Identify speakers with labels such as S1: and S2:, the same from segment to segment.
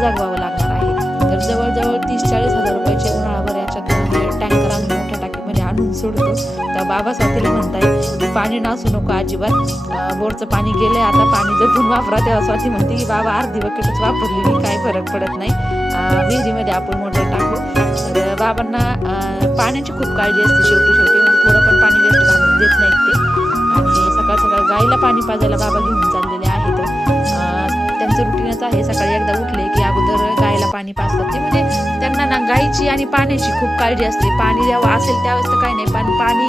S1: जगवावं लागणार आहे. तर जवळजवळ तीस चाळीस हजार रुपयाचे उन्हाळाभर याच्यात टँकर आम्ही मोठ्या टाकीमध्ये आणून सोडतो. तर बाबा स्वातीला म्हणताय पाणी नासू नको अजिबात. बोरचं पाणी गेलंय आता पाणी जपून वापरा. तेव्हा स्वाती म्हणते की बाबा अर्धी बकेटच वापरली मी काय फरक पडत नाही. विहिरीमध्ये आपण मोटर टाकू. तर बाबांना पाण्याची खूप काळजी असते शेवटी शेवटी म्हणजे थोडं पण पाणी वेस्ट घालून देत नाहीत ते. आणि सकाळ सकाळ गाईला पाणी पाजायला बाबा घेऊन चाललेले आहेत. त्यांचं रुटीनच आहे सकाळी एकदा उठले की अगोदर गायला पाणी पाजतात. ते म्हणजे त्यांना ना गाईची आणि पाण्याची खूप काळजी असते. पाणी द्यावं असेल त्यावेळेस तर काही नाही पण पाणी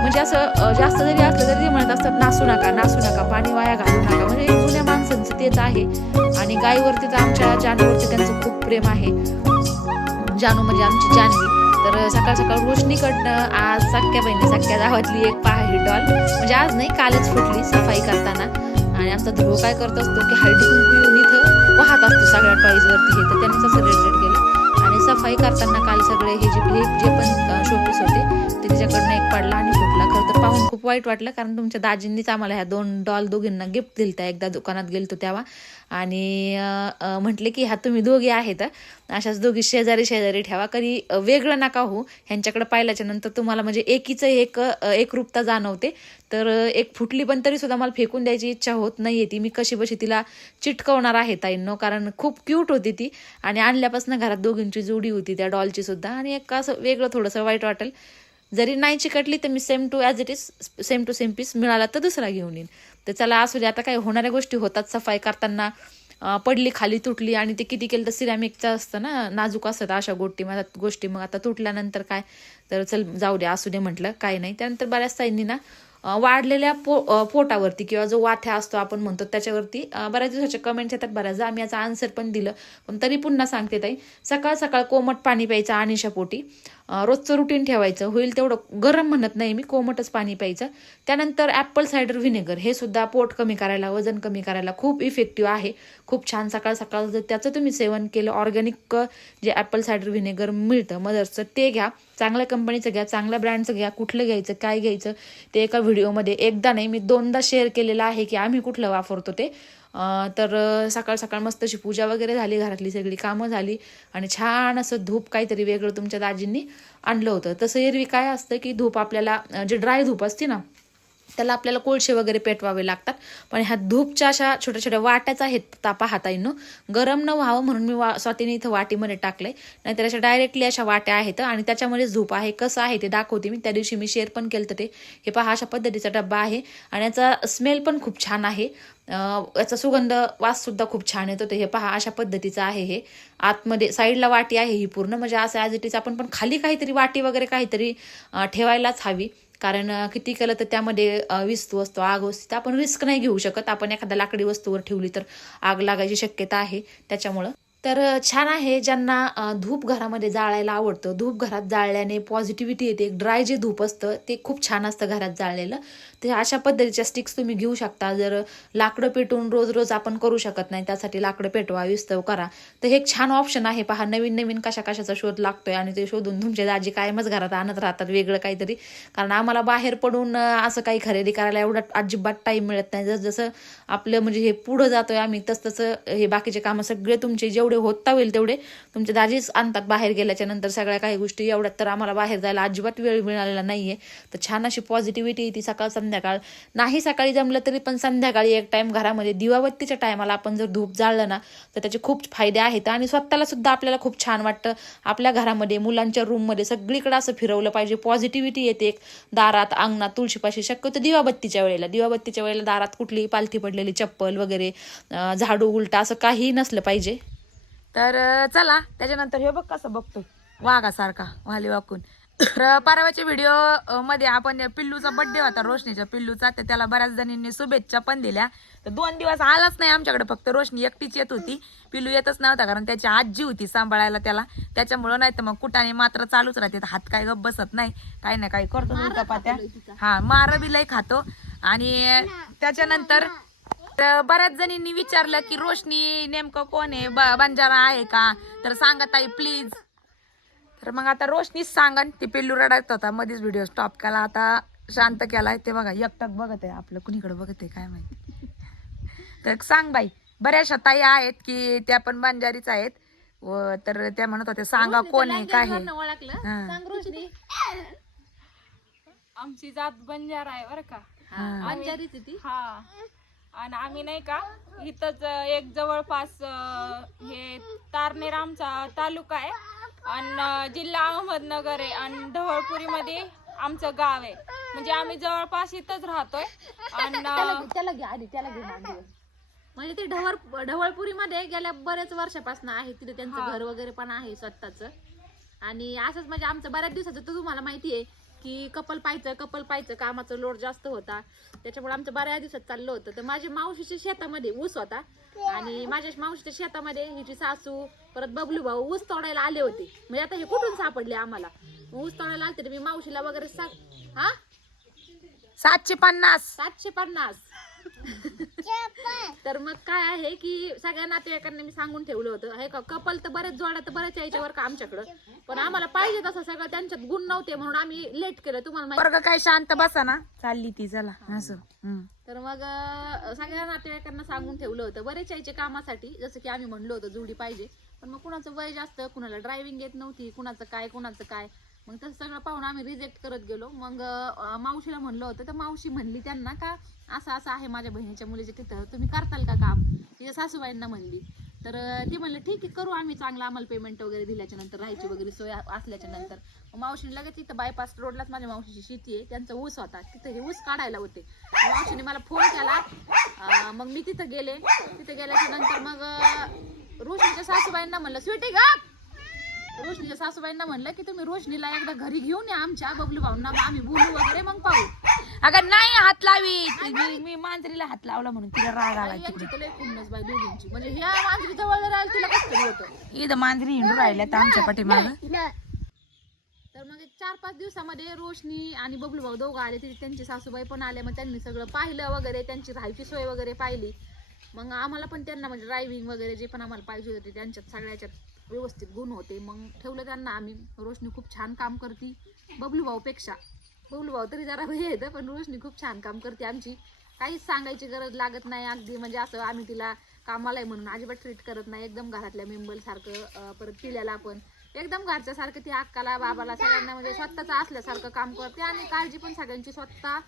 S1: म्हणजे असं जास्त जरी असलं तरी ते म्हणत असतात नासू नका नासू नका पाणी वाया घालू नका. म्हणजे जुन्या माणसांचं तेच आहे. आणि गायीवरती तर आमच्या जानवरती त्यांचं खूप प्रेम आहे. जानू म्हणजे आमची जानवी. तर सकाळ सकाळ रोशनीकडनं आज सख्या बहिणी सख्या गावातली एक पाहिली डॉल. म्हणजे आज नाही कालच फुटली सफाई करताना. आणि आमचा ध्रुव काय करत असतो की हळदी कुंकू येऊन इथं वाहत असतो सगळ्या टॉईजवरती हे तर त्यांनी असं रेड केलं. आणि सफाई करताना काल सगळे हे जे हे जे पण शोपीस होते तिच्याकडनं एक पडला आणि फुटला खरं तर पाहून खूप वाईट वाटलं कारण तुमच्या दाजींनीच आम्हाला ह्या दोन डॉल दोघींना गिफ्ट दिलं त्या एकदा दुकानात गेलतो तेव्हा. आणि म्हटले की ह्या तुम्ही दोघी आहेत अशाच दोघी शेजारी शेजारी ठेवा. कधी वेगळं नका हो ह्यांच्याकडे पाहिल्याच्या नंतर तुम्हाला म्हणजे एकीचं एक एकरूपता जाणवते. तर एक फुटली पण तरी सुद्धा मला फेकून द्यायची इच्छा होत नाहीये ती. मी कशी बशी तिला चिटकवणार आहे ताईंनो कारण खूप क्यूट होती ती. आणि आणल्यापासून घरात दोघींची जोडी होती त्या डॉलची सुद्धा. आणि एक असं वेगळं थोडंसं वाईट वाटेल. जरी नाही चिकटली तर मी same to as it is same to same piece मिळाला तर दुसरा घेऊन येईन. तर चला असू दे आता काय होणाऱ्या गोष्टी होतात सफाई करताना पडली खाली तुटली आणि ते किती केलं तर सिरॅमिकचं असतं ना नाजूक असतात अशा गोष्टी मग गोष्टी मग आता तुटल्यानंतर काय? तर चल जाऊ दे असू दे म्हटलं काय नाही. त्यानंतर बऱ्याच ताईंनी ना वाढलेल्या पो पोटावरती किंवा जो वाथ्या असतो आपण म्हणतो त्याच्यावरती बऱ्याच दिवसाच्या कमेंट्स येतात बऱ्याचदा आम्ही याचा आन्सर पण दिलं. पण तरी पुन्हा सांगते ताई सकाळ सकाळ कोमट पाणी प्यायचं अनिशा पोटी. रोजचं रुटीन ठेवायचं. होईल तेवढं गरम म्हणत नाही मी कोमटच पाणी प्यायचं. त्यानंतर ॲपल सायडर व्हिनेगर हे सुद्धा पोट कमी करायला वजन कमी करायला खूप इफेक्टिव्ह आहे. खूप छान सकाळ सकाळ जर त्याचं तुम्ही सेवन केलं ऑर्गॅनिक जे ॲपल सायडर व्हिनेगर मिळतं मदरचं ते घ्या. चांगल्या कंपनीचं घ्या चांगल्या ब्रँडचं घ्या कुठलं घ्यायचं काय घ्यायचं ते एका व्हिडिओमध्ये एकदा नाही मी दोनदा शेअर केलेलं आहे की आम्ही कुठलं वापरतो ते. तर सकाळ सकाळ मस्त अशी पूजा वगैरे झाली घरातली सगळी कामं झाली आणि छान असं धूप काहीतरी वेगळं तुमच्या दाजींनी आणलं होतं. तसं एरवी काय असतं की धूप आपल्याला जे ड्राय धूप असते ना त्याला आपल्याला कोळशे वगैरे पेटवावे लागतात. पण ह्या धूपच्या अशा छोट्या छोट्या वाट्याच आहेत तापा हाताईनं. गरम न व्हावं म्हणून मी वा स्वातीने इथं वाटीमध्ये टाकलंय. नाहीतर अशा डायरेक्टली अशा वाट्या आहेत आणि त्याच्यामध्ये धूप आहे. कसं आहे ते दाखवते मी. त्या दिवशी मी शेअर पण केलं ते. हे पहा अशा पद्धतीचा डब्बा आहे आणि याचा स्मेल पण खूप छान आहे. याचा सुगंध वास सुद्धा खूप छान येतो. ते हे पहा अशा पद्धतीचं आहे हे. आतमध्ये साईडला वाटी आहे ही पूर्ण. म्हणजे असं ॲज इट इज आपण पण खाली काहीतरी वाटी वगैरे काहीतरी ठेवायलाच हवी. कारण किती केलं तर त्यामध्ये विस्तू असतो आग असते तर आपण रिस्क नाही घेऊ शकत. आपण एखाद्या लाकडी वस्तूवर ठेवली तर आग लागायची शक्यता आहे त्याच्यामुळं. तर छान आहे ज्यांना धूप घरामध्ये जाळायला आवडतं. धूप घरात जाळल्याने पॉझिटिव्हिटी येते. ड्राय जे धूप असतं ते खूप छान असतं घरात जाळलेलं. तर अशा पद्धतीच्या स्टिक्स तुम्ही घेऊ शकता. जर लाकडं पेटवून रोज रोज आपण करू शकत नाही त्यासाठी लाकडं पेटवा विस्तव करा. तर हे एक छान ऑप्शन आहे. पहा नवीन नवीन कशा कशाचा शोध लागतोय आणि ते शोधून तुमचे दाजी कायमच घरात आणत राहतात वेगळं काहीतरी. कारण आम्हाला बाहेर पडून असं काही खरेदी करायला एवढा अजिबात टाईम मिळत नाही. जस जसं आपलं म्हणजे हे पुढं जातोय आम्ही तस तसं हे बाकीचे कामं सगळे तुमचे जेवढे होता होईल तेवढे तुमचे दाजीच आणतात बाहेर गेल्याच्यानंतर. सगळ्या काही गोष्टी एवढ्यात तर आम्हाला बाहेर जायला अजिबात वेळ मिळालेला नाहीये. तर छान अशी पॉझिटिव्हिटी ती सकाळ. संध्याकाळ. नाही सकाळी जमलं तरी पण संध्याकाळी एक टाइम घरामध्ये दिवाबत्तीच्या टायमाला आपण जर धूप जाळलं ना तर त्याचे खूप फायदे आहेत. आणि स्वतःला सुद्धा आपल्याला खूप छान वाटतं. आपल्या घरामध्ये मुलांच्या रूममध्ये सगळीकडे असं फिरवलं पाहिजे. पॉझिटिव्हिटी येते एक. दारात अंगणात तुळशीपाशी शक्यतो दिवाबत्तीच्या वेळेला. दिवाबत्तीच्या वेळेला दारात कुठली पालथी पडलेली चप्पल वगैरे झाडू उलटा असं काहीही नसलं पाहिजे. तर चला. त्याच्यानंतर हे बघ कसं बघतो वाघासारखा वाली वाकून.
S2: तर परवाच्या व्हिडिओमध्ये आपण पिल्लूचा बर्थडे होता रोशनीच्या पिल्लूचा. तर त्याला बऱ्याच जणींनी शुभेच्छा पण दिल्या. तर दोन दिवस आलाच नाही आमच्याकडे फक्त. रोशनी एकटीच येत होती. पिल्लू येतच नव्हता कारण त्याची आजी होती सांभाळायला त्याला. त्याच्यामुळं नाही तर मग कुठाने मात्र चालूच राहते. हात काय गप बसत नाही. काही ना काही करतो चपात्या हा मार बी लय खातो. आणि त्याच्यानंतर तर बऱ्याच जणींनी विचारलं की रोशनी नेमकं कोण आहे? बंजारा आहे का? तर सांगा ताई प्लीज तर मग आता रोशनीच सांगन ती पिल्लू रडत होता मध्येच व्हिडिओ स्टॉप केला. आता शांत केलाय. ते बघा एकटक बघत आहे आपलं. कुणीकडे बघत आहे काय माहिती? तर सांग बाई. बऱ्याचशा ताई आहेत की त्या पण बंजारीच आहेत. व तर त्या म्हणत होत्या सांगा कोण आहे काय आहे?
S3: ओळखलं.
S2: हा.
S3: सांग रोशनी.
S4: आमची जात बंजारा आहे बरं का.
S2: हा.
S3: आहे ती?
S4: हा. आणि आम्ही नाही का इथंच एक जवळपास हे तारनेर आमचा तालुका आहे. आणि जिल्हा अहमदनगर आहे आणि ढवळपुरीमध्ये आमचं गाव आहे. म्हणजे आम्ही जवळपास इथंच राहतोय. आणि
S3: त्याला घे आधी त्याला घे मांडीवर. म्हणजे ते ढवळ ढवळपुरीमध्ये गेल्या बऱ्याच वर्षापासून आहे. तिथे त्यांचं घर वगैरे पण आहे स्वतःच. आणि असंच म्हणजे आमचं बऱ्याच दिवसाचं तर तुम्हाला माहिती आहे की कपल पाहायचं कपल पाहायचं कामाचा लोड जास्त होता. त्याच्यामुळे आमचं बऱ्याच दिवसात चाललं होतं. तर माझ्या मावशीच्या शेतामध्ये ऊस होता आणि माझ्या मावशीच्या शेतामध्ये हिची सासू परत बबलू भाऊ ऊस तोडायला आले होते. म्हणजे आता हे कुठून सापडले आम्हाला? ऊस तोडायला आले तर मी मावशीला वगैरे सांग हा?
S2: सातशे पन्नास.
S3: सातशे पन्नास. तर मग काय आहे की सगळ्या नातेवाईकांना मी सांगून ठेवलं होतं. हे का कपल तर बरेच जोडा तर बरेच यायच्यावर का आमच्याकडं. पण आम्हाला पाहिजे तसं सगळं त्यांच्यात गुण नव्हते म्हणून आम्ही लेट केलं. तुम्हाला माहिती
S2: वर्ग काय शांत बसा ना. चालली ती चला असं. हम्म.
S3: तर मग अं, सगळ्या नातेवाईकांना सांगून ठेवलं होतं. बरेच यायचे कामासाठी. जसं की आम्ही म्हणलो होतो जोडी पाहिजे. पण मग कुणाचं वय जास्त कुणाला ड्रायव्हिंग येत नव्हती कुणाचं काय कुणाचं काय. मग तसं सगळं पाहून आम्ही रिजेक्ट करत गेलो. मग अं, मावशीला म्हणलं होतं. तर मावशी म्हणली त्यांना का असं असं आहे माझ्या बहिणीच्या मुलीचे तिथं. तुम्ही करताल का काम? तिच्या सासूबाईंना म्हणली. तर ती म्हणलं ठीक आहे करू आम्ही चांगलं आम्हाला पेमेंट वगैरे दिल्याच्या नंतर राहायची वगैरे सोय असल्याच्या नंतर. मग मावशीने लगेच तिथं बायपास रोडलाच माझ्या मावशीची शेती आहे. त्यांचा ऊस होता. तिथं हे ऊस काढायला होते. मावशीने मला फोन केला. मग मी तिथं गेले. तिथं गेल्याच्यानंतर मग रोशनीच्या सासूबाईंना म्हणलं स्वीटी गा रोशनीच्या सासूबाईंना म्हणलं की तुम्ही रोशनीला एकदा घरी घेऊन या आमच्या बबलू भाऊंना मग आम्ही बोलू वगैरे मग पाहू.
S2: अगं नाही हात लावी. मी मी मांजरीला हात लावला म्हणून तिला राग आला
S3: बाई दोघींची. म्हणजे ह्या मांजरी जवळ राहील तिला कसं तरी होतं.
S2: इथं मांजरी हिंडू राहिल्या तर आमच्या पाठीमाग.
S3: तर मग एक चार पाच दिवसामध्ये रोशनी आणि बबलू भाऊ दोघं आले तिथे त्यांची सासूबाई पण आले मग त्यांनी सगळं पाहिलं वगैरे त्यांची राहायची सोय वगैरे पाहिली. मग आम्हाला पण त्यांना म्हणजे ड्रायव्हिंग वगैरे जे पण आम्हाला पाहिजे होते त्यांच्यात सगळ्याच्यात व्यवस्थित गुण होते. मग ठेवलं त्यांना आम्ही. रोशनी खूप छान काम करते बबलू भाऊपेक्षा. बबलू भाऊ तरी जरा हे येतं पण रोशनी खूप छान काम करते आमची. काहीच सांगायची गरज लागत नाही अगदी म्हणजे असं आम्ही तिला कामाला आहे म्हणून अजिबात ट्रीट करत नाही. एकदम घरातल्या मेंबरसारखं परत पिल्याला पण एकदम घरच्यासारखं ती अक्काला बाबाला सगळ्यांना म्हणजे स्वतःच असल्यासारखं काम करते आणि काळजी पण सगळ्यांची स्वतः.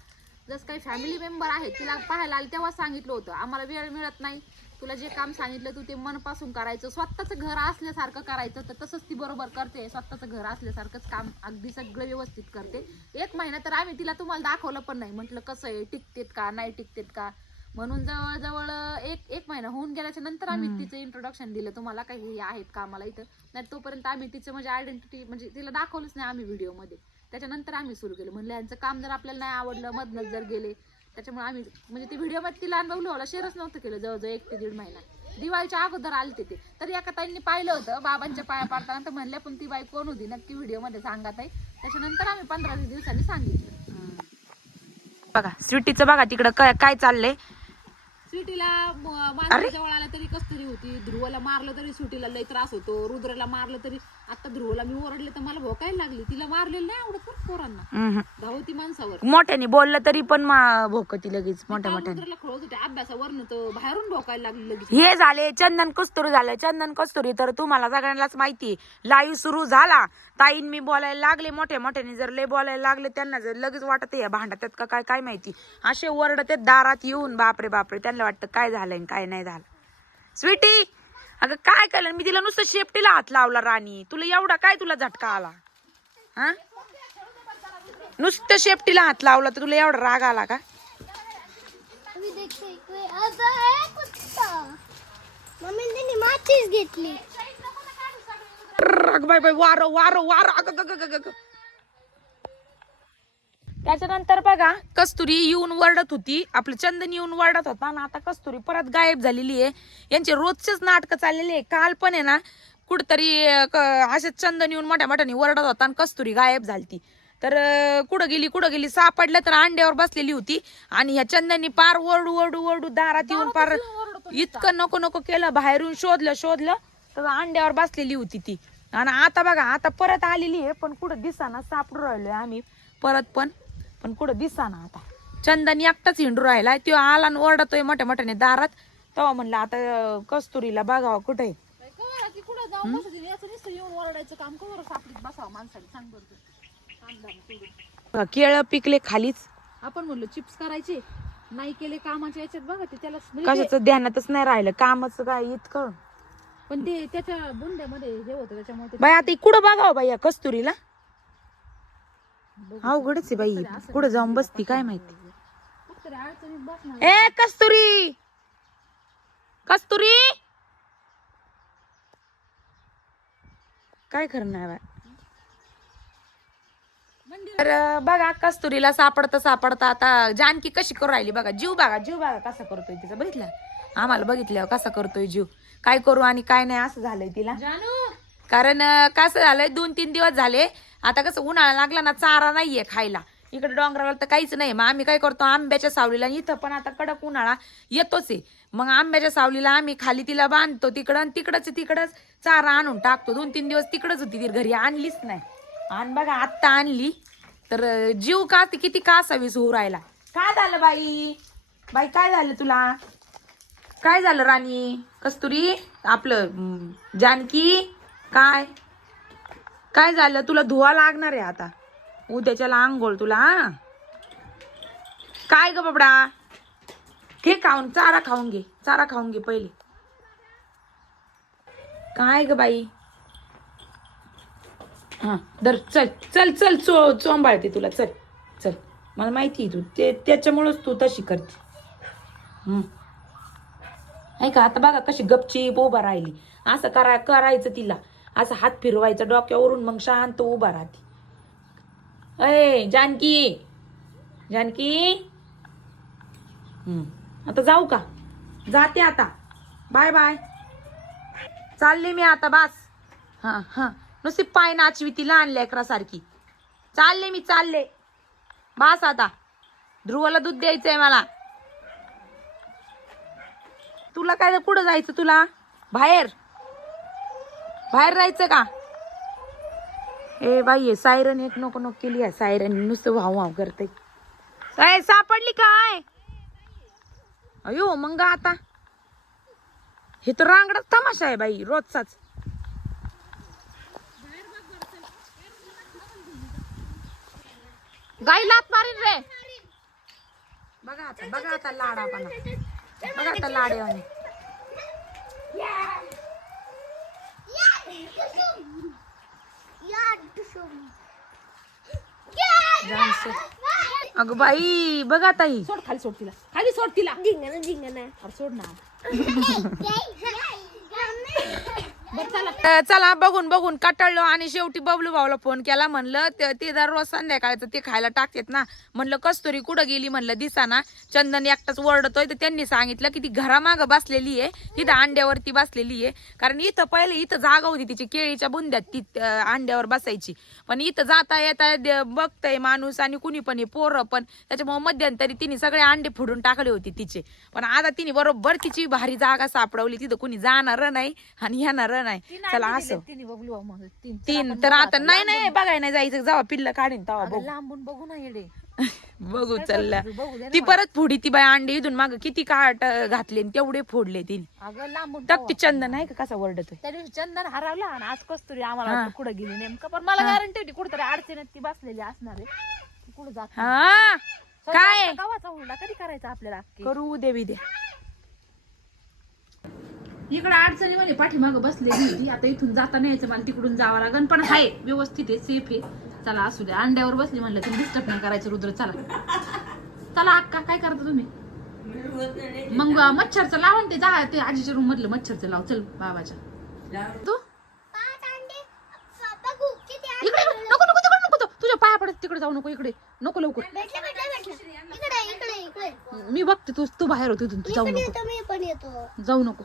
S3: जसं काही फॅमिली मेंबर आहेत तिला पाहायला आली तेव्हा सांगितलं होतं. आम्हाला वेळ मिळत नाही. तुला जे काम सांगितलं तू ते मनपासून करायचं. स्वतःचं घर असल्यासारखं करायचं तर तसंच ती बरोबर करते. स्वतःचं घर असल्यासारखंच काम अगदी सगळं व्यवस्थित करते. एक महिना तर आम्ही तिला तुम्हाला दाखवलं पण नाही. म्हटलं कसं आहे? टिकतेत का? नाही टिकतेत का? म्हणून जवळजवळ एक एक महिना होऊन गेल्याच्यानंतर आम्ही तिचं इंट्रोडक्शन दिलं. तुम्हाला काही हे आहेत कामाला इथं? नाही तोपर्यंत आम्ही तिचं म्हणजे आयडेंटिटी म्हणजे तिला दाखवलंच नाही आम्ही व्हिडिओमध्ये त्याच्यानंतर आम्ही सुरू केलं. म्हणलं यांचं काम जर आपल्याला नाही आवडलं मधनच जर गेले त्याच्यामुळे आम्ही म्हणजे ती व्हिडिओमध्ये तिला अनुभवलं शेअरच नव्हतं केलं जवळजवळ एक ते दीड महिना. दिवाळीच्या अगोदर आलते ते. तर एका ताईंनी पाहिलं होतं बाबांच्या पाया पाडताना तर म्हणल्या पण ती बाई कोण होती? नक्की व्हिडिओमध्ये सांगत आहे त्याच्यानंतर आम्ही पंधरा वीस दिवसांनी सांगितलं.
S2: बघा स्वीटीचं बघा तिकडं काय काय चाललंय.
S3: स्वीटीला माणसं जवळ आला तरी कस तरी होती. ध्रुवला मारलं तरी स्वीटीला लय त्रास होतो. रुद्रला मारलं तरी आता ध्रुवला मी ओरडले तर मला भोकायला लागली. तिला मारलेलं नाही आवडत पण पोरांना.
S2: हम्म.
S3: धावती माणसावर.
S2: मोठ्याने बोललं तरी पण मा- भोकती लगेच मोठ्या मोठ्याने.
S3: रुद्रला खळत होते अभ्यासावरनं तर बाहेरून भोकायला लागली लगेच.
S2: हे झाले चंदन कस्तुरी झालं. चंदन कस्तुरी तर तुम्हाला सगळ्यांनाच माहिती लाईव्ह सुरू झाला. ताईन मी बोलायला लागले मोठ्या मोठ्याने जर लय बोलायला लागले त्यांना जर लगेच वाटत या भांडतात का काय काय माहिती. असे वरडते दारात येऊन बापरे बापरे त्यांना वाटतं काय झालंय आणि काय नाही झालं. स्वीटी अगं काय केलं? मी तिला नुसतं शेपटीला हात लावला राणी. तुला एवढा काय तुला झटका आला? हा? नुसतं शेपटीला हात लावला तर तुला एवढा राग आला का?
S5: घेतली.
S2: बाय बाय वार वार वार. अग ग ग ग ग त्याच्यानंतर बघा कस्तुरी येऊन वरडत होती. आपलं चंदन येऊन वरडत होता आणि आता कस्तुरी परत गायब झालेली आहे. यांचे रोजचेच नाटक चाललेले आहे. काल पण आहे ना कुठतरी असे चंदन येऊन मोठ्या मोठ्याने वरडत होता आणि कस्तुरी गायब झालती. तर कुठं गेली कुठं गेली सापडलं तर अंड्यावर बसलेली होती. आणि ह्या चंदननी पार ओरडू ओरडू ओरडू दारात येऊन पार इतकं नको नको केलं बाहेरून शोधलं शोधलं तर अंड्यावर बसलेली होती ती. आणि आता बघा आता परत आलेली आहे पण कुठं दिसाना सापडू राहिलोय आम्ही. परत पण पण कुठं दिसाना आता. चंदन एकटाच हिंडू राहिलाय तो आला आणि ओरडतोय मोठ्या मोठ्याने दारात. तेव्हा म्हणलं आता कस्तुरीला बघावं कुठे. केळ पिकले खालीच.
S3: आपण म्हणलो चिप्स करायचे. नाही केले कामाच्या याच्यात बघा ते. त्याला म्हणजे ते-
S2: कशाचं? ध्यानातच नाही राहिलं. कामाचं काय इतकं?
S3: पण ते त्याच्या बुंद्यामध्ये हे होतं त्याच्यामुळे ते
S2: बाई आता ही कुठं बघावं बाई या कस्तुरीला? अवघडच आहे बाई. कुठं जाऊन बसती काय माहिती? ए कस्तुरी! कस्तुरी! काय करणार तर बघा कस्तुरीला सापडता सापडता. आता जानकी कशी करू राहिली बघा. जीव बघा जीव बघा कसा करतोय तिचा. बघितला? आम्हाला बघितल्यावर कसा करतोय जीव? काय करू आणि काय नाही असं झालंय तिला. कारण कसं झालंय दोन तीन दिवस झाले आता कसं उन्हाळा लागला ना चारा नाहीये खायला. इकडे डोंगरावर तर काहीच नाही मग आम्ही काय करतो आंब्याच्या सावलीला इथं पण आता कडक उन्हाळा येतोच आहे. मग आंब्याच्या सावलीला आम्ही खाली तिला बांधतो तिकडं आणि तिकडंच तिकडंच चारा आणून टाकतो. दोन तीन दिवस तिकडंच होती ती घरी आणलीच नाही. आणि बघा आत्ता आणली. तर जीव का ती किती का असावीस होऊ राहिला. काय झालं बाई? बाई काय झालं तुला? काय झालं राणी? कस्तुरी? आपलं जानकी? काय? काय झालं? तुला धुवा लागणार आहे आता. उद्याच्याला आंघोळ तुला हा? काय ग बाबडा? घे खाऊन चारा खाऊन घे. चारा खाऊन घे पहिले. काय ग बाई? हा दर चल चल चल चो चोंबाळते तुला. चल चल. मला माहिती आहे तू. ते त्याच्यामुळंच तू तशी करते. ऐका का आता बघा कशी गपचीप उभा राहिली. असं करा करायचं तिला. असं हात फिरवायचा डोक्यावरून मग शांत उभा राहते. अय जानकी! जानकी! आता जाऊ का? जाते आता. Bye bye. चालले मी आता बास. हा हा. नुसती पाय नाचवी ती लहान लेकरासारखी. चालले मी चालले. बास आता. ध्रुवाला दूध द्यायचंय मला. तुला काय कुठं जायचं तुला? बाहेर. बाहेर जायचं का? ए बाई सायरन एक नको नको केली आहे सायरन नुसतं वाव वाव करते काय सापडली काय? अयो मग आता. हे तर रांगडाच तमाशा आहे बाई रोजचाच. गाई लात मारीन रे. बघा आता बघा आता लाडापणा. बघा आता लाड्यावाने. अगं बाई बघा ताई
S3: सोड खाली सोड तिला. खाली सोड तिला.
S5: जिंगना
S3: अरे सोड ना.
S2: अ, चला बघून बघून. कटाळलो आणि शेवटी बबलू भाऊला फोन केला. म्हणलं ते ते दर रोज संध्याकाळचं ते खायला टाकतात ना. म्हणलं कस्तुरी कुठं गेली? म्हणलं दिसाना. चंदन एकटाच ओरडतोय. तर त्यांनी सांगितलं की ती घरामाग बसलेली आहे. तिथं अंड्यावरती बसलेली आहे. कारण इथं पहिले इथं जागा होती तिची केळीच्या बुंद्यात ती अंड्यावर बसायची. पण इथं जाता येता द- बघतय माणूस आणि कुणी पण हे पोरं पण. त्याच्यामुळे मध्यंतरी तिने सगळे अंडे फोडून टाकले होते तिचे. पण आता तिने बरोबर तिची भारी जागा सापडवली. तिथं कुणी जाणार नाही आणि येणार नाही. चला असं.
S3: तिने बघलू बा मग तीन
S2: तीन तर आता नाही नाही बघाय नाही जायचं. जेव्हा पिल्ल काढीन तेव्हा बघू.
S3: लांबून बघू ना येडे
S2: बघू चलला
S3: बघू दे
S2: ती परत फोडी ती बाय अंडे इथून माग किती काट घातले आणि तेवढे फोडले तिने.
S3: अगं लांबून
S2: टक्की चंदन आहे का कसा वरडतोय.
S3: त्या दिवशी चंदन हरवला आणि आज कस्तुरी आम्हाला
S2: हा.
S3: वाटलं कुठं गेली नेमकं. पण मला गॅरंटी होती कुठेतरी अडचणीत ती बसलेली असणार आहे. ती कुठं जात.
S2: हा. काय?
S3: गावाचा हुरडा कधी करायचा आपल्याला?
S2: करू दे दे
S3: इकडे अडचणीमध्ये पाठीमागं बसलेली होती. आता इथून जाता नाही यायचं मला तिकडून जावं लागेल पण आहे व्यवस्थित आहे सेफ आहे. चला असू द्या. अंड्यावर बसली म्हणलं तुम्ही डिस्टर्ब नाही करायचं रुद्र चला. चला अक्का काय करता तुम्ही? मग मच्छरचं लावा ना ते जा ते आजीच्या रूम मधलं मच्छरचं लाव. चल बाबाच्या. तू? इकडे नको नको तिकडे नको तो. तुझ्या पाया पडत तिकडे
S1: जाऊ नको इकडे. नको लवकर.
S5: इकडे इकडे इकडे.
S1: मी बघते तू तू बाहेर होती तू जाऊ नको.
S5: येतो मी पण येतो.
S1: जाऊ नको.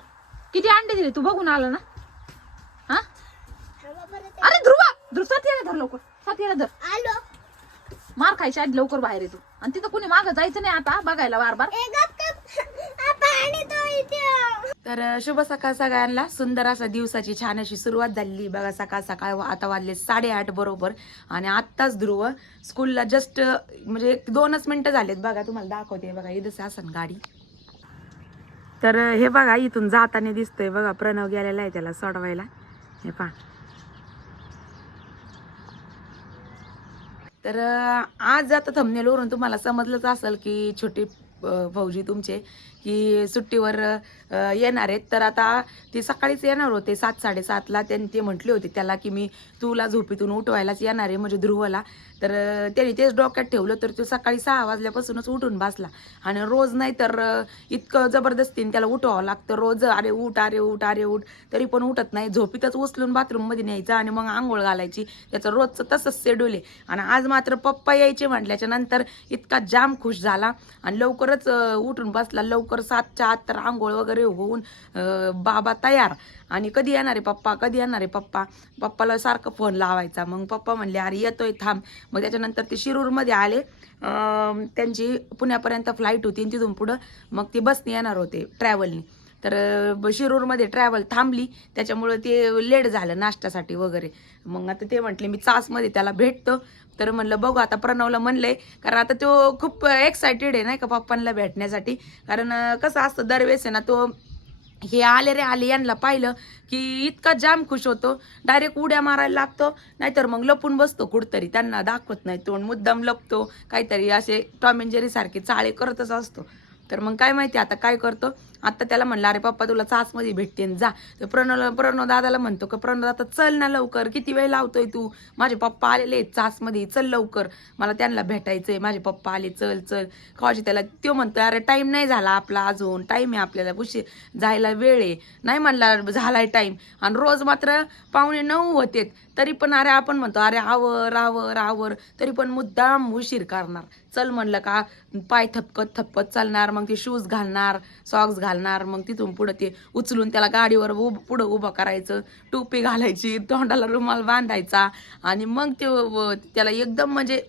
S1: किती अंडे दिले? तू बघून आला ना? हा? अरे ध्रुवा! ध्रुव साथ यायला धर लवकर. साथ यायला धर.
S5: आलो.
S1: मार खायच्या आधी लवकर बाहेर येतो. आणि तिथं कुणी मागं जायचं नाही आता बघायला बार बार
S2: तर शुभ सकाळ सगळ्यांना. सुंदर असा दिवसाची छान अशी सुरुवात झाली. बघा सकाळ सकाळ व आता वाजले साडेआठ बरोबर. आणि आत्ताच ध्रुव स्कूलला जस्ट म्हणजे दोनच मिनिटं झालेत. बघा तुम्हाला दाखवते. बघा इथं असन गाडी. तर हे बघा इथून जाताना दिसतंय बघा प्रणव गेलेला आहे त्याला सोडवायला. हे पहा. तर आज आता थमनेलवरून तुम्हाला समजलंच असेल की छोटी भाऊजी तुमचे की सुट्टीवर येणार आहेत. तर आता ते सकाळीच येणार होते सात साडेसातला त्यांनी ते म्हटले होते त्याला की मी तुला झोपीतून उठवायलाच येणार आहे म्हणजे ध्रुवला. तर त्याने तेच डोक्यात ठेवलं तर तो सकाळी सहा वाजल्यापासूनच उठून बसला. आणि रोज नाही तर इतकं जबरदस्तीने त्याला उठवावं लागतं. रोज अरे उठ अरे उठ अरे उठ. तरी पण उठत नाही. झोपीतच उचलून बाथरूममध्ये न्यायचं आणि मग आंघोळ घालायची. त्याचं रोजचं तसंच शेड्यूल आहे. आणि आज मात्र पप्पा यायचे म्हटल्याच्या नंतर इतका जाम खुश झाला. आणि लवकर लवकरच उठून बसला. लवकर सातच्या आत तर आंघोळ वगैरे होऊन बाबा तयार. आणि कधी येणार आहे पप्पा? कधी येणार आहे पप्पा? पप्पाला सारखं फोन लावायचा. मग पप्पा म्हणले अरे येतोय थांब. मग त्याच्यानंतर ते शिरूरमध्ये आले. त्यांची पुण्यापर्यंत फ्लाईट होती आणि तिथून पुढं मग ते बसने येणार होते ट्रॅव्हलनी तर शिरूरमध्ये ट्रॅव्हल थांबली. त्याच्यामुळं ते लेट झालं नाश्त्यासाठी वगैरे. मग आता ते म्हटले मी चासमध्ये त्याला भेटतो. तर म्हणलं बघू आता प्रणवला म्हणलंय. कारण आता तो खूप एक्सायटेड आहे नाही का पप्पांना भेटण्यासाठी. कारण कसं असतं दरवेळेस आहे ना तो हे आले रे आले यांना पाहिलं की इतका जाम खुश होतो. डायरेक्ट उड्या मारायला लागतो. नाहीतर मग लपून बसतो कुठतरी. त्यांना दाखवत नाही तोंड. मुद्दाम लपतो. काहीतरी असे टॉम एंड जेरी सारखे चाळे करतच असतो. तर मग काय माहिती आता काय करतो? आता त्याला म्हणलं अरे पप्पा तुला चासमध्ये भेटते जा. तर प्रणव प्रणव दादाला म्हणतो का प्रणव दादा चल ना लवकर. किती वेळ लावतोय तू? माझे पप्पा आलेले आहेत चल लवकर. मला त्यांना भेटायचंय. माझे पप्पा आले. चल चल. कवाशी त्याला तो म्हणतोय अरे टाईम नाही झाला आपला अजून. टाईम आहे आपल्याला. उशीर जायला वेळ आहे. नाही म्हणला झालाय टाईम आणि रोज मात्र पाहुणे नऊ होतेत. तरी पण अरे आपण म्हणतो अरे आवर आवर आवर तरी पण मुद्दाम उशीर करणार. चल म्हणलं का पाय थपकत थपकत चालणार मग ते शूज घालणार सॉक्स घालणार मग तिथून पुढं ते उचलून त्याला गाडीवर उभ पुढं उभं करायचं टोपी घालायची तोंडाला रुमाल बांधायचा आणि मग ते त्याला एकदम म्हणजे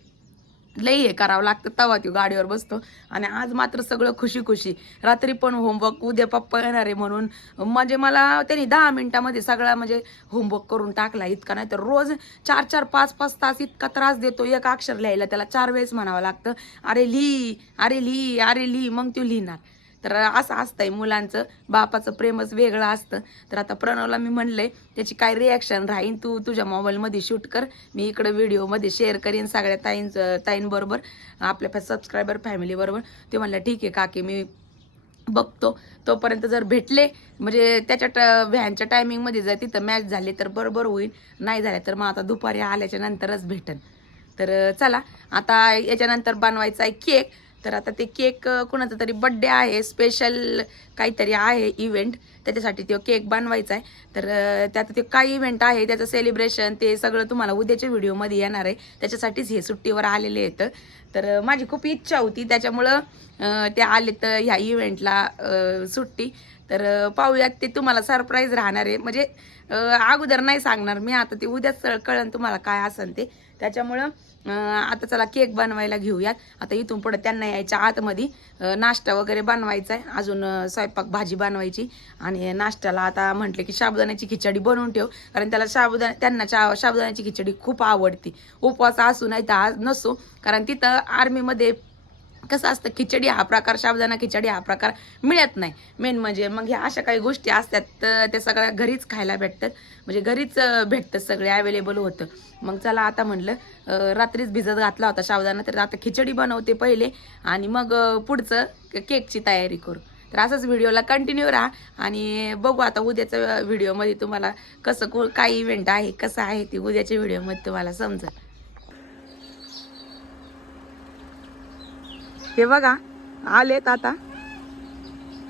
S2: लई हे करावं लागतं तवा तो गाडीवर बसतो. आणि आज मात्र सगळं खुशी खुशी रात्री पण होमवर्क उद्या पप्पा येणार आहे म्हणून. म्हणजे मला त्यांनी दहा मिनिटामध्ये सगळा म्हणजे होमवर्क करून टाकला इतका. नाही तर रोज चार चार पाच पाच तास इतका त्रास देतो एक अक्षर लिहायला त्याला चार वेळेस म्हणावं लागतं. अरे लिही अरे लिही अरे लिही मग तो लिहिणार. तर असं असतंय मुलांचं बापाचं प्रेमच वेगळं असतं. तर आता प्रणवला मी म्हणलंय त्याची काय रिॲक्शन राहीन तू तुझ्या मोबाईलमध्ये शूट कर. मी इकडं व्हिडिओमध्ये शेअर करीन सगळ्या ताईं ताईंबरोबर आपल्या सबस्क्रायबर फॅमिलीबरोबर ते म्हणलं ठीक आहे काकी मी बघतो. तोपर्यंत जर भेटले म्हणजे त्याच्या ट व्हॅनच्या टायमिंगमध्ये जर तिथं मॅच झाली तर बरोबर होईल. नाही झाले तर मग आता दुपारी आल्याच्या नंतरच भेटन. तर चला आता याच्यानंतर बनवायचा आहे केक तर आता ते केक अं, कुणाचा तरी बड्डे आहे स्पेशल काहीतरी आहे इव्हेंट त्याच्यासाठी तो केक बनवायचा आहे. तर त्यात ते काय इव्हेंट आहे त्याचं सेलिब्रेशन ते सगळं तुम्हाला उद्याच्या व्हिडिओमध्ये येणार आहे. त्याच्यासाठीच हे सुट्टीवर आलेले आहेत. तर माझी खूप इच्छा होती त्याच्यामुळं ते आले तर ह्या इव्हेंटला सुट्टी. तर पाहूयात ते तुम्हाला सरप्राईज राहणार आहे. म्हणजे अगोदर नाही सांगणार मी आता ते उद्याच कळण तुम्हाला काय असेल ते. त्याच्यामुळं आता चला केक बनवायला घेऊयात. आता इथून पुढे त्यांना यायच्या आतमध्ये नाश्ता वगैरे बनवायचा आहे अजून स्वयंपाक भाजी बनवायची. आणि नाश्त्याला आता म्हटलं की साबुदाण्याची खिचडी बनवून ठेव. कारण त्याला साबुदा त्यांना चा साबुदाण्याची खिचडी खूप आवडती. उपवास असू नाही तर आज नसो. कारण तिथं आर्मीमध्ये कसं असतं खिचडी हा प्रकार शाबदाना खिचडी हा प्रकार मिळत नाही. मेन म्हणजे मग ह्या अशा काही गोष्टी असतात तर त्या सगळ्या घरीच खायला भेटतात. म्हणजे घरीच भेटतं सगळे अवेलेबल होतं. मग चला आता म्हणलं रात्रीच भिजत घातला होता शाबदाना तर आता खिचडी बनवते पहिले आणि मग पुढचं केकची तयारी करू. तर असंच व्हिडिओला कंटिन्यू राहा आणि बघू आता उद्याच्या व्हिडिओमध्ये तुम्हाला कसं को- काय इव्हेंट आहे कसं आहे ते उद्याच्या व्हिडिओमध्ये तुम्हाला समजेल. हे बघा आलेत आता.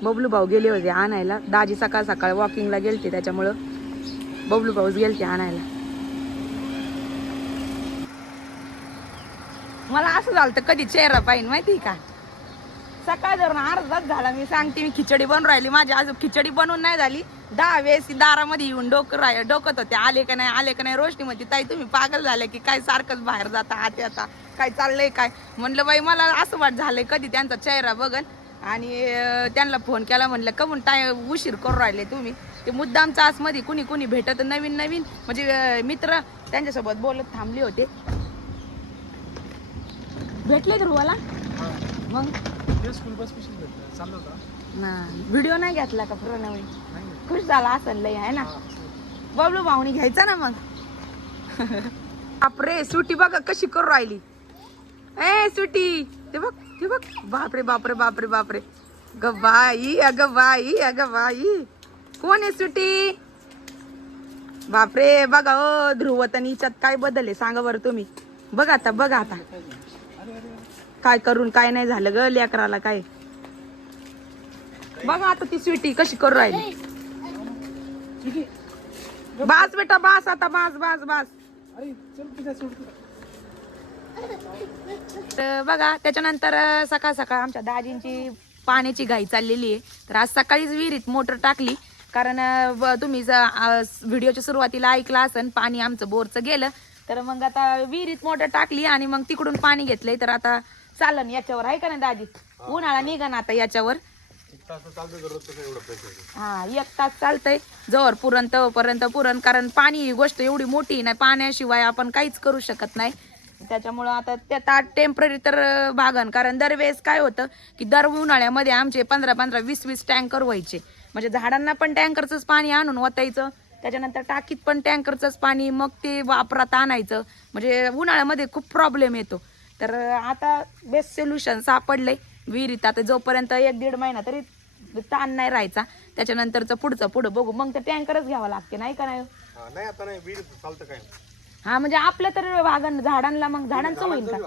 S2: बबलू भाऊ गेले होते आणायला. दाजी सकाळ सकाळ वॉकिंगला गेलते त्याच्यामुळं बबलू भाऊच गेलते आणायला. मला असं झालं तर कधी चेहरा पाहिजे माहिती का? सकाळ धरून अर्धाच झाला मी सांगते मी खिचडी बनवून राहिली. माझी अजून खिचडी बनवून नाही झाली. दहा वेळेस ती दारामध्ये येऊन डोकं राह डोकत होते. आले का नाही आले का नाही रोशनी म्हणते ताई तुम्ही पागल झाले की काय सारखंच बाहेर जाता आते आता काय चाललंय काय? म्हणलं बाई मला असं वाट झालंय कधी त्यांचा चेहरा बघन. आणि त्यांना फोन केला म्हणलं कमून टाय उशीर करू राहिले तुम्ही. ते मुद्दामचा आसमध्ये कुणी कुणी भेटत नवीन नवीन म्हणजे मित्र त्यांच्यासोबत बोलत थांबले होते. भेटले ध्रुवाला मग? व्हिडिओ नाही घेतला का प्रणवी खुश झाला असं लय आहे ना? बबलू भाऊनी घ्यायचा ना मग? बापरे सुटी बघा कशी करू राहिली. ए सुटी. ते बघ ते बघ. बापरे बापरे बापरे बापरे. ग बाई अग बाई अग बाई कोण आहे सुटी? बापरे बघा ओ ध्रुव तर हिच्यात काय बदल आहे? सांगा बरं तुम्ही. बघा आता बघा आता. काय करून काय नाही झालं ग लेकराला काय? बघा आता ती स्वीटी कशी करू राहिली. बास बेटा बास आता बास बास बास
S6: अरे चल तुझ्या सोड
S2: तर बघा त्याच्यानंतर सकाळ सकाळ आमच्या दाजींची पाण्याची घाई चाललेली आहे. तर आज सकाळीच विहिरीत मोटर टाकली. कारण तुम्ही व्हिडिओच्या सुरुवातीला ऐकलं असन पाणी आमचं बोरचं गेलं. तर मग आता विहिरीत मोटर टाकली आणि मग तिकडून पाणी घेतलंय. तर आता चालन याच्यावर आहे का नाही दाजी? उन्हाळा निघन आता याच्यावर. हा एक तास चालतंय. जवळ पुरण तवपर्यंत पुरण. कारण पाणी ही गोष्ट एवढी मोठी नाही पाण्याशिवाय आपण काहीच करू शकत नाही. त्याच्यामुळं आता त्या ताट टेंपररी तर भागन. कारण दरवेळेस काय होतं की दर उन्हाळ्यामध्ये आमचे पंधरा पंधरा वीस वीस टँकर व्हायचे. म्हणजे झाडांना पण टँकरचंच पाणी आणून ओतायचं त्याच्यानंतर टाकीत पण टँकरचंच पाणी मग ते वापरात आणायचं. म्हणजे उन्हाळ्यामध्ये खूप प्रॉब्लेम येतो. तर आता बेस्ट सोल्युशन सापडले विहिरीत आता जोपर्यंत एक दीड महिना तरी ताण नाही राहायचा त्याच्यानंतरचं पुढचं पुढं बघू. मग तर टँकरच घ्यावं लागते नाही का नाही
S6: नाही आता नाही. विहीर चालतं काय?
S2: हा म्हणजे आपलं तर वागण झाडांना मग झाडांचं होईल का?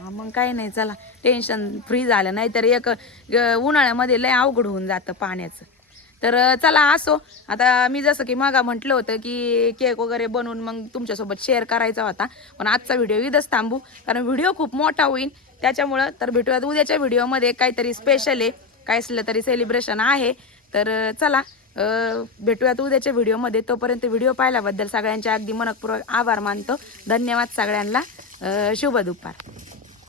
S2: हा मग काही नाही चला. टेन्शन फ्री झालं. नाही तर एक अं, उन्हाळ्यामध्ये लय अवघड होऊन जातं पाण्याचं. तर अं, चला असो. आता मी जसं की मागा म्हटलं होतं की केक वगैरे बनवून मग तुमच्यासोबत शेअर करायचा होता. पण आजचा व्हिडिओ इथंच थांबू. कारण व्हिडिओ खूप मोठा होईल. त्याच्यामुळं तर भेटूयात उद्याच्या व्हिडिओमध्ये काहीतरी स्पेशल आहे. काय असलं तरी सेलिब्रेशन आहे. तर अं, चला. भेटूयात उद्याच्या व्हिडिओमध्ये. तोपर्यंत व्हिडिओ पाहिल्याबद्दल सगळ्यांच्या अगदी मनपूर्वक आभार मानतो. धन्यवाद सगळ्यांना. शुभ दुपार.